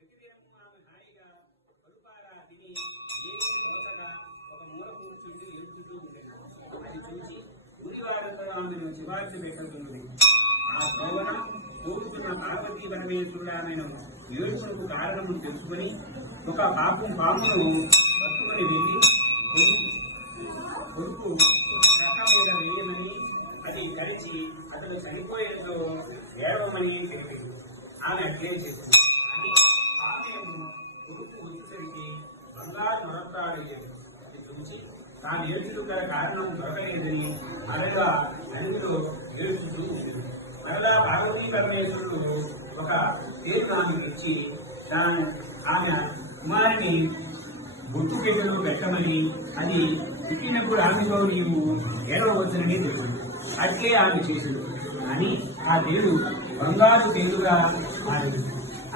ప్రతిదినము ఆమె హాయిగా కడుపారా తిని ఏమీ తోచక ఒక మూల కూర్చుండి ఏడుస్తూ ఉండేది. అది చూసి గుడివారంతో ఆమెను చివార్చి పెట్టుతున్నది. ఆ భోవన కూర్చున్న పార్వతీ పరమేశ్వరుడు ఆమెను ఏడుపునకు కారణము తెలుసుకొని ఒక పామును పట్టుకొని వెళ్ళి కొడుకు రక్క మీద వేయమని అది కలిసి అతను చనిపోయేందుకు ఏడవమని తెలిపింది. ఆమె అట్లే చెప్పింది. కానీ ఆమెను కొడుకు వచ్చేసరికి బంగారు మొరతాడేది. అది చూసి తాను ఏడుస్తూ గల కారణం దొరకలేదని మరలా నదిలో ఏడుస్తూ ఉంటుంది. మరలా పార్వతీ పరమేశ్వరుడు ఒక పేరు ఆమెకు ఇచ్చి ఆమె కుమారిని బొట్టు పెట్టెలో పెట్టమని, అది పుట్టినప్పుడు ఆమెలో నీవు ఏడవవచ్చునని తెలిసింది. అట్లే ఆమె చేసింది. అని ఆ దేవుడు బంగారు పేరుగా మారింది.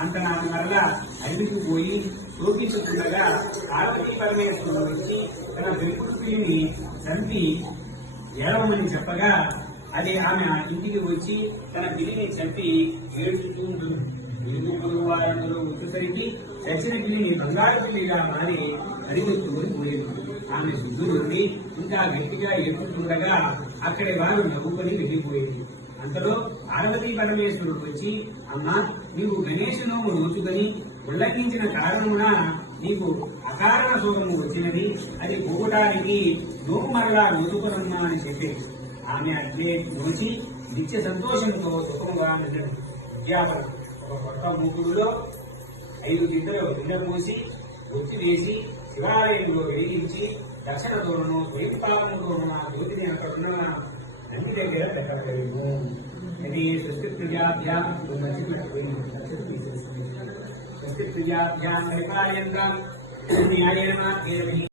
అంత నాకు మరలా అడవికి పోయి రోపించుకుండగా పార్వతీ పరమేశ్వరుడు వచ్చి తన పెంపుడు పిల్లిని చంపి ఏడవమని చెప్పగా అది ఆమె ఇంటికి వచ్చి తన పిల్లిని చంపి ఏడుస్తూ ఉంటుంది. ఎలుగులు వారంలో వచ్చేసరికి చచ్చిన పిల్లిని బంగారు పిల్లిగా మారి అడిగెత్తుకుని పోయింది. ఆమె శుద్ధు నుండి ఇంకా గట్టిగా ఏడుస్తుండగా అక్కడి వారు నవ్వుకొని వెళ్ళిపోయింది. అంతలో పార్వతీ పరమేశ్వరుడు వచ్చి, అమ్మా, నీవు గణేశనోము నోచుకొని ఉల్లంఘించిన కారణమున నీకు అకారణ శోకము వచ్చినది. అది పోగొటానికి నోకు మరలా నోచుకునమ్మా అని చెప్పేది. ఆమె అట్లే నోచి నిత్య సంతోషంతో సుఖముగా నిండడు. విద్యాపనం ఒక కొత్త మూకుడులో 5 గిద్దలు గిన్నె పోసి ఒత్తి వేసి శివాలయంలో వేయించి దక్షిణ దూరను ద్వైపాలముతోను ఆ జ్యోతిని అక్కడ నంది దగ్గర పెట్టగలిము. అది సృష్టి